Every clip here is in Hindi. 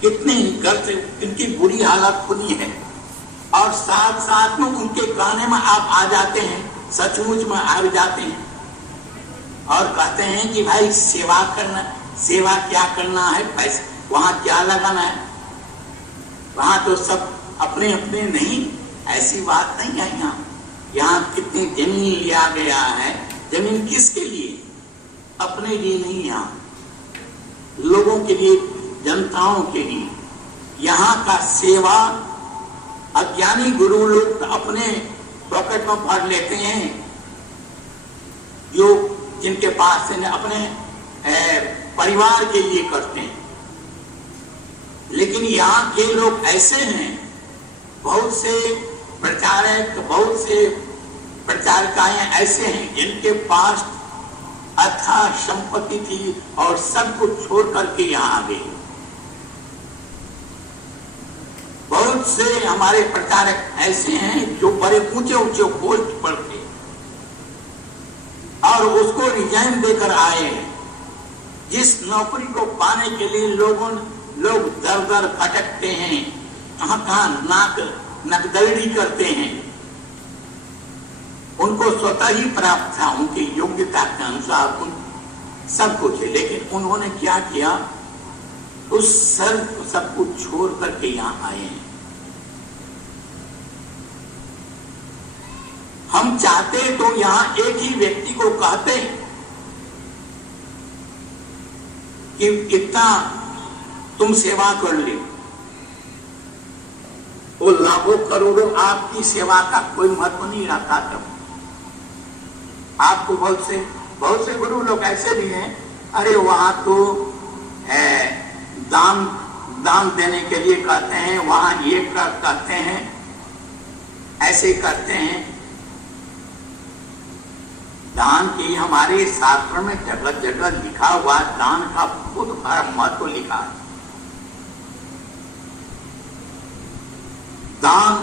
कितने घर से इनकी बुरी हालत हुई है, और साथ साथ में उनके कहने में आप आ जाते हैं, सचमुच में आ जाते हैं और कहते हैं कि भाई सेवा करना, सेवा क्या करना है, पैसे वहां क्या लगाना है, वहां तो सब अपने अपने। नहीं, ऐसी बात नहीं है। यहाँ कितनी जमीन लिया गया है, जमीन किसके लिए? अपने लिए नहीं, यहाँ लोगों के लिए, जनताओं के लिए। यहाँ का सेवा अज्ञानी गुरु लोग अपने पॉकेट में भर लेते हैं, जो जिनके पास से अपने परिवार के लिए करते हैं। लेकिन यहाँ के लोग ऐसे हैं, बहुत से प्रचारक, बहुत से प्रचारकाएं ऐसे हैं जिनके पास अथाह संपत्ति थी और सब कुछ छोड़ करके यहाँ आ गए। बहुत से हमारे प्रचारक ऐसे हैं जो बड़े ऊंचे ऊंचे पोस्ट पर थे और उसको रिजाइन देकर आए हैं। जिस नौकरी को पाने के लिए लोग दर दर भटकते हैं, कहाँ नकदड़ी करते हैं, उनको स्वतः ही प्राप्त था, उनकी योग्यता के अनुसार सब कुछ है। लेकिन उन्होंने क्या किया, उस सब कुछ छोड़ करके यहाँ आए हैं। हम चाहते तो यहाँ एक ही व्यक्ति को कहते कि इतना तुम सेवा कर ले, वो लाखों करोड़ों आपकी सेवा का कोई महत्व नहीं रखा। तब आपको बहुत से गुरु लोग ऐसे भी हैं, अरे वहां तो दान देने के लिए कहते हैं, वहां ये कहते हैं, ऐसे करते हैं। दान की हमारे शास्त्र में जगह जगह लिखा हुआ, दान का बहुत बड़ा महत्व लिखा है। दान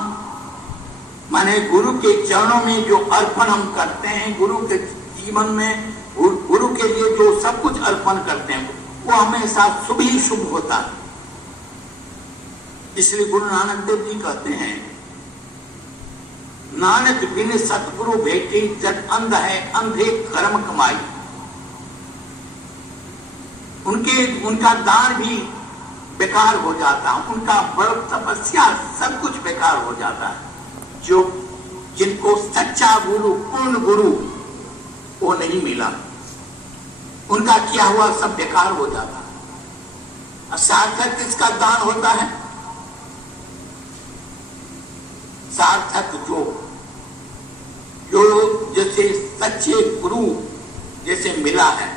माने गुरु के चरणों में जो अर्पण हम करते हैं, गुरु के जीवन में गुरु के लिए जो सब कुछ अर्पण करते हैं, वो हमेशा शुभ ही शुभ होता है। इसलिए गुरु नानक देव जी कहते हैं, नानक बिन सतगुरु भेटे जग अंध है, अंधे कर्म कमाई। उनका दान भी बेकार हो जाता है, उनका व्रत तपस्या सब कुछ बेकार हो जाता है। जो जिनको सच्चा गुरु, पूर्ण गुरु वो नहीं मिला, उनका किया हुआ सब बेकार हो जाता है। सार्थक किसका दान होता है? सार्थक जो जैसे सच्चे गुरु जैसे मिला है,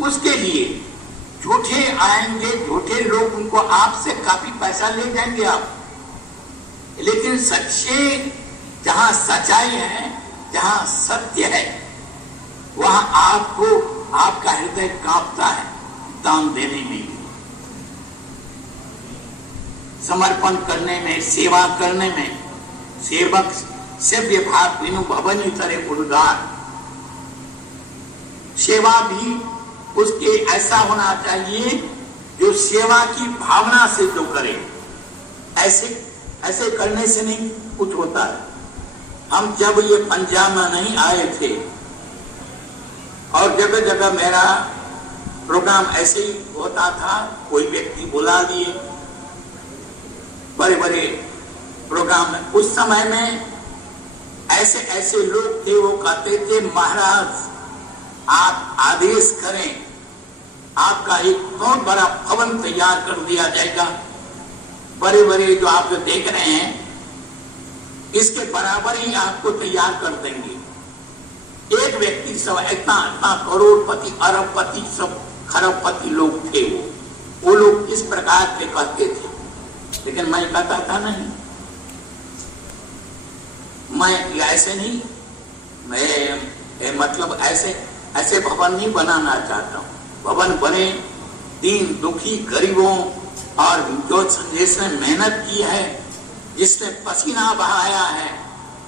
उसके लिए झूठे आएंगे, झूठे लोग उनको आपसे काफी पैसा ले जाएंगे आप, लेकिन सच्चे जहां सच्चाई है, जहां सत्य है, वहां आपको आपका हृदय कांपता है दान देने में, समर्पण करने में, सेवा करने में। सेवक सेव्य भाव विनु भवनी तरे उद्गार। सेवा भी उसके ऐसा होना चाहिए जो सेवा की भावना से जो करे। ऐसे करने से नहीं कुछ होता है। हम जब ये पंजाब में नहीं आए थे और जगह जगह मेरा प्रोग्राम ऐसे ही होता था, कोई व्यक्ति बुला लिए बड़े बड़े प्रोग्राम में, उस समय में ऐसे लोग थे, वो कहते थे महाराज आप आदेश करें, आपका एक बहुत बड़ा भवन तैयार कर दिया जाएगा, बड़े बड़े जो आप देख रहे हैं इसके बराबर ही आपको तैयार कर देंगे। एक व्यक्ति सब इतना करोड़पति, अरबपति, सब खरबपति लोग थे, वो लोग इस प्रकार के कहते थे। लेकिन मैं कहता था नहीं, मैं ऐसे नहीं, मैं मतलब ऐसे भवन नहीं बनाना चाहता हूँ। भवन बने दीन दुखी गरीबों और जो जिसने मेहनत की है, जिसने पसीना बहाया है,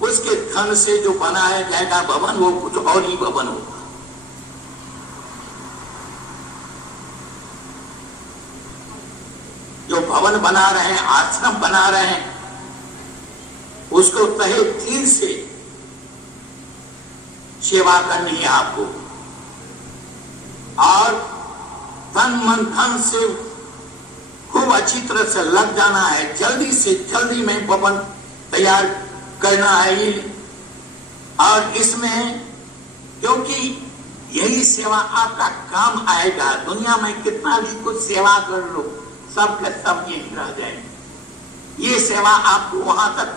उसके धन से जो बनाया जाएगा भवन, वो कुछ और ही भवन होगा। जो भवन बना रहे हैं, आश्रम बना रहे हैं, उसको तहे दिल से सेवा करनी है आपको और तन मन धन से खूब अच्छी तरह से लग जाना है। जल्दी से जल्दी में भवन तैयार करना है और इसमें क्योंकि यही सेवा आपका काम आएगा। दुनिया में कितना भी कुछ सेवा कर लो, सब के सब यही रह जाएंगे। ये सेवा आपको वहां तक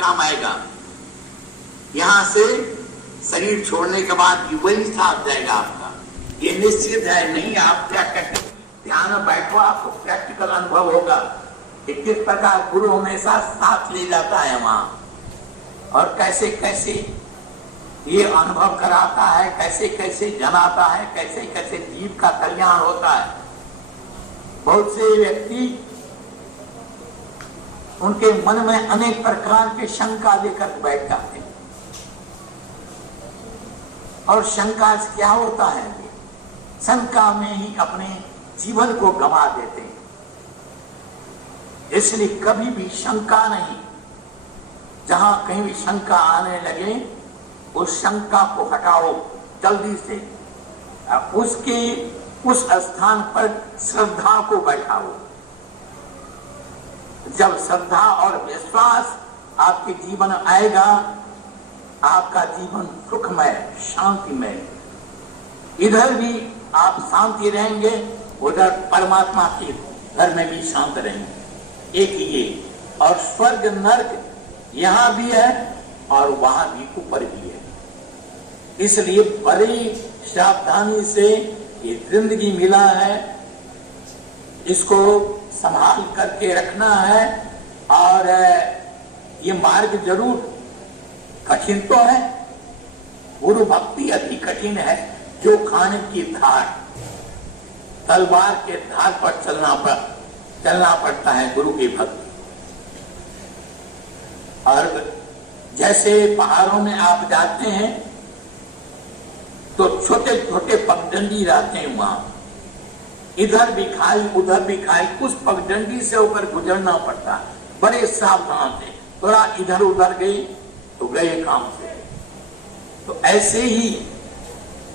काम आएगा। यहां से शरीर छोड़ने के बाद वही साथ जाएगा आपका, ये निश्चित है। नहीं आप क्या कहते, ध्यान में बैठो, आपको प्रैक्टिकल अनुभव होगा कि किस प्रकार गुरु हमेशा साथ ले जाता है वहां और कैसे कैसे ये अनुभव कराता है, कैसे कैसे जनाता है, कैसे कैसे जीव का कल्याण होता है। बहुत से व्यक्ति उनके मन में अनेक प्रकार के शंका लेकर बैठ जाते हैं और शंका से क्या होता है, शंका में ही अपने जीवन को गंवा देते हैं। इसलिए कभी भी शंका नहीं, जहां कहीं भी शंका आने लगे उस शंका को हटाओ जल्दी से, उस स्थान पर श्रद्धा को बैठाओ। जब श्रद्धा और विश्वास आपके जीवन आएगा, आपका जीवन सुखमय शांतिमय, इधर भी आप शांति रहेंगे, उधर परमात्मा के घर में भी शांत रहेंगे। एक ये और स्वर्ग नरक यहां भी है और वहां भी ऊपर भी है। इसलिए बड़ी सावधानी से ये जिंदगी मिला है, इसको संभाल करके रखना है। और ये मार्ग जरूर कठिन तो है, गुरु भक्ति अति कठिन है। जो खाने की धार, तलवार के धार पर चलना पड़ता है गुरु की भक्ति। और जैसे पहाड़ों में आप जाते हैं तो छोटे छोटे पगडंडी रहते हैं वहां, इधर भी खाई उधर भी खाई, उस पगडंडी से होकर गुजरना पड़ता है बड़े सावधान से। थोड़ा इधर उधर गए तो गए काम से। तो ऐसे ही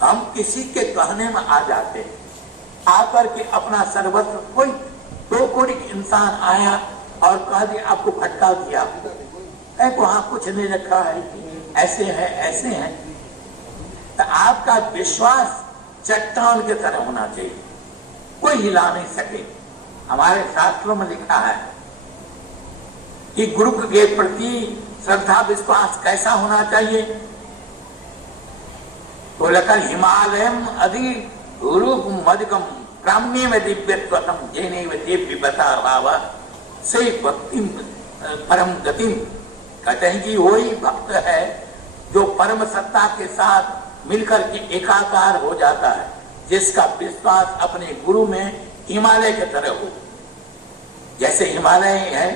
हम किसी के कहने में आ जाते हैं, आकर के अपना सर्वस्व, कोई दो कोड़ी इंसान आया और कह दिया, आपको भटका दिया, वहां कुछ नहीं रखा है, ऐसे है ऐसे है। तो आपका विश्वास चट्टान की तरह होना चाहिए, कोई हिला नहीं सके। हमारे शास्त्रों में लिखा है कि गुरु के प्रति श्रद्धा विश्वास कैसा होना चाहिए। तो लखल हिमालयम अधि रूप मधुकम ब्राह्मणे में दिव्यत्वतम जेने में दिव्य बता बाबा से भक्ति परम गति। कहते हैं कि वही भक्त है जो परम सत्ता के साथ मिलकर के एकाकार हो जाता है, जिसका विश्वास अपने गुरु में हिमालय की तरह हो। जैसे हिमालय है,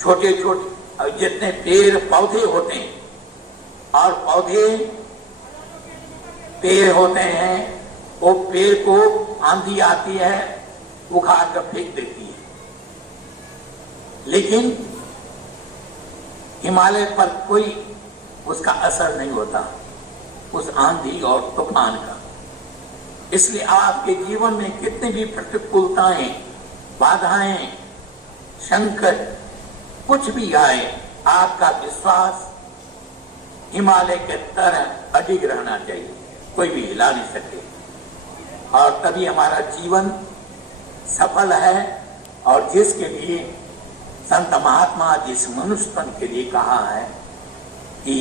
छोटे छोटे जितने पेड़ पौधे होते हैं और पौधे पेड़ होते हैं, वो पेड़ को आंधी आती है उखाड़ कर फेंक देती है, लेकिन हिमालय पर कोई उसका असर नहीं होता उस आंधी और तूफान का। इसलिए आपके जीवन में कितनी भी प्रतिकूलताएं, बाधाएं, संकट कुछ भी आए, आपका विश्वास हिमालय के तरह अडिग रहना चाहिए, कोई भी हिला नहीं सके। और तभी हमारा जीवन सफल है। और जिसके लिए संत महात्मा जिस मनुष्य तन के लिए कहा है कि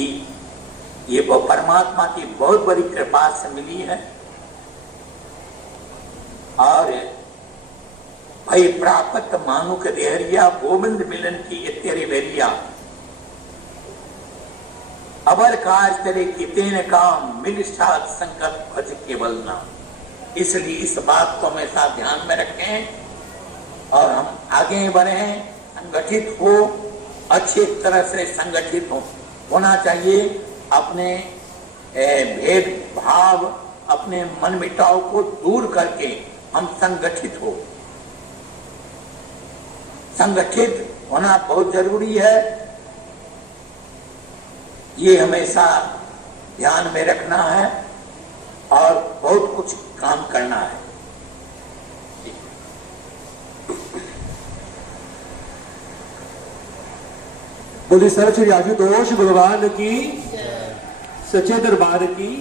ये वो परमात्मा की बहुत बड़ी कृपा से मिली है। और भई प्राप्त मानु के देहरिया गोविंद मिलन की इत्यरि वेरिया अबर काज करे कितेन का मिल साथ संकट भज केवल ना। इसलिए इस बात को हमेशा ध्यान में रखें और हम आगे बढ़े, संगठित हो, अच्छी तरह से संगठित होना चाहिए। अपने भेद भाव, अपने मन मिटाव को दूर करके हम संगठित हो संगठित होना बहुत जरूरी है। ये हमेशा ध्यान में रखना है और बहुत कुछ काम करना है। बोलिए सर्व श्री आशुतोष भगवान की, सच्चे दरबार की।